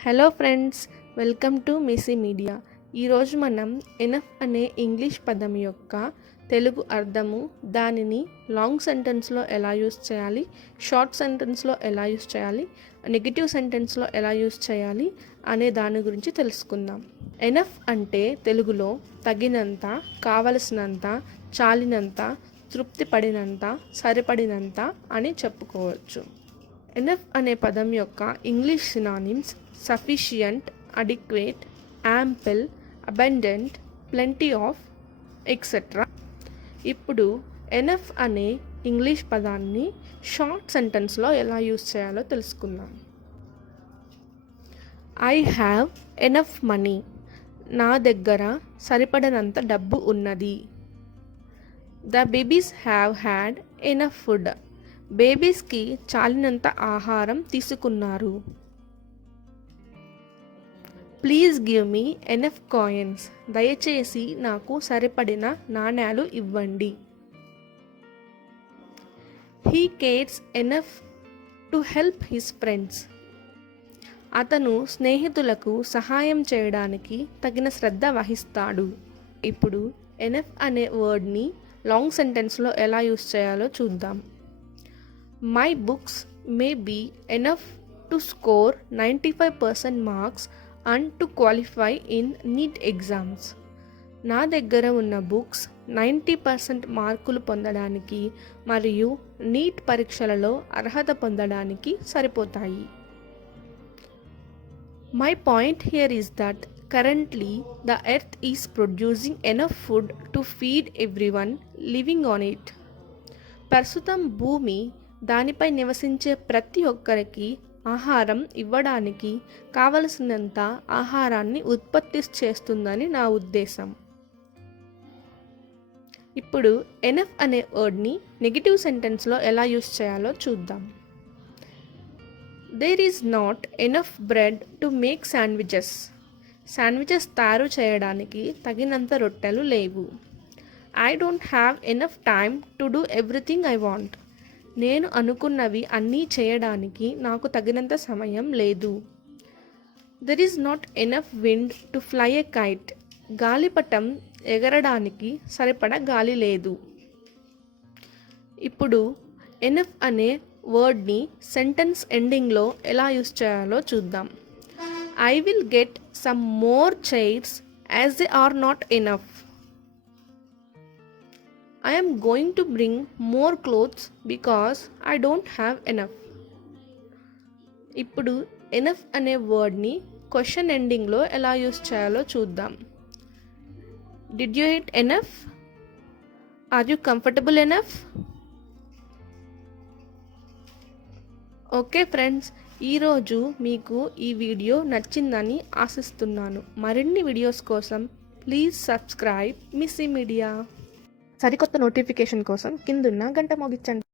Hello friends, welcome to Missy media. ఈరోజు మనం enough అనే ఇంగ్లీష్ పదం యొక్క తెలుగు అర్థము, దానిని లాంగ్ సెంటెన్స్లో ఎలా యూస్ చేయాలి, షార్ట్ సెంటెన్స్లో ఎలా యూస్ చేయాలి, నెగిటివ్ సెంటెన్స్లో ఎలా యూస్ చేయాలి అనే దాని గురించి తెలుసుకుందాం. ఎనఫ్ అంటే తెలుగులో తగినంత, కావలసినంత, చాలినంత, తృప్తి పడినంత, సరిపడినంత అని చెప్పుకోవచ్చు. ఎనఫ్ అనే పదం యొక్క English synonyms sufficient, adequate, ample, abundant, plenty of, etcetera. ఇప్పుడు ఎనఫ్ అనే ఇంగ్లీష్ పదాన్ని షార్ట్ సెంటెన్స్లో ఎలా యూస్ చేయాలో తెలుసుకుందాం. I have enough money. నా దగ్గర సరిపడనంత డబ్బు ఉన్నది. The babies have had enough food. బేబీస్కి చాలినంత ఆహారం తీసుకున్నారు. Please give me enough coins. దయచేసి నాకు సరిపడిన నాణేలు ఇవ్వండి. He cares enough to help his friends. అతను స్నేహితులకు సహాయం చేయడానికి తగిన శ్రద్ధ వహిస్తాడు. ఇప్పుడు ఎనఫ్ అనే వర్డ్ని లాంగ్ సెంటెన్స్లో ఎలా యూస్ చేయాలో చూద్దాం. My books may be enough to score 95% marks and to qualify in NEET exams. నా దగ్గర ఉన్న బుక్స్ 90% మార్కులు పొందడానికి మరియు నీట్ పరీక్షలలో అర్హత పొందడానికి సరిపోతాయి. My point here is that currently the earth is producing enough food to feed everyone living on it. ప్రస్తుతం భూమి దానిపై నివసించే ప్రతి ఒక్కరికి ఆహారం ఇవ్వడానికి కావలసినంత ఆహారాన్ని ఉత్పత్తి చేస్తుందని నా ఉద్దేశం. ఇప్పుడు ఎనఫ్ అనే వర్డ్ని నెగిటివ్ సెంటెన్స్లో ఎలా యూస్ చేయాలో చూద్దాం. There is not enough bread to make sandwiches. Sandwiches తయారు చేయడానికి తగినంత రొట్టెలు లేవు. I don't have enough time to do everything I want. నేను అనుకున్నవి అన్నీ చేయడానికి నాకు తగినంత సమయం లేదు. There is not enough wind to fly a kite. గాలిపటం ఎగరడానికి సరిపడ గాలి లేదు. ఇప్పుడు ఎనఫ్ అనే వర్డ్ని సెంటెన్స్ ఎండింగ్లో ఎలా యూస్ చేయాలో చూద్దాం. I will get some more chairs as they are not enough. I am going to bring more clothes because I don't have enough. ఇప్పుడు ఎనఫ్ అనే వర్డ్ని క్వశ్చన్ ఎండింగ్లో ఎలా యూస్ చేయాలో చూద్దాం. Did you eat enough? Are you comfortable enough? Okay friends, ఈరోజు మీకు ఈ video నచ్చిందని ఆశిస్తున్నాను. మరిన్ని వీడియోస్ కోసం ప్లీజ్ సబ్స్క్రైబ్ మిస్సీ మీడియా. సరికొత్త నోటిఫికేషన్ కోసం కిందున్న గంట మోగించండి.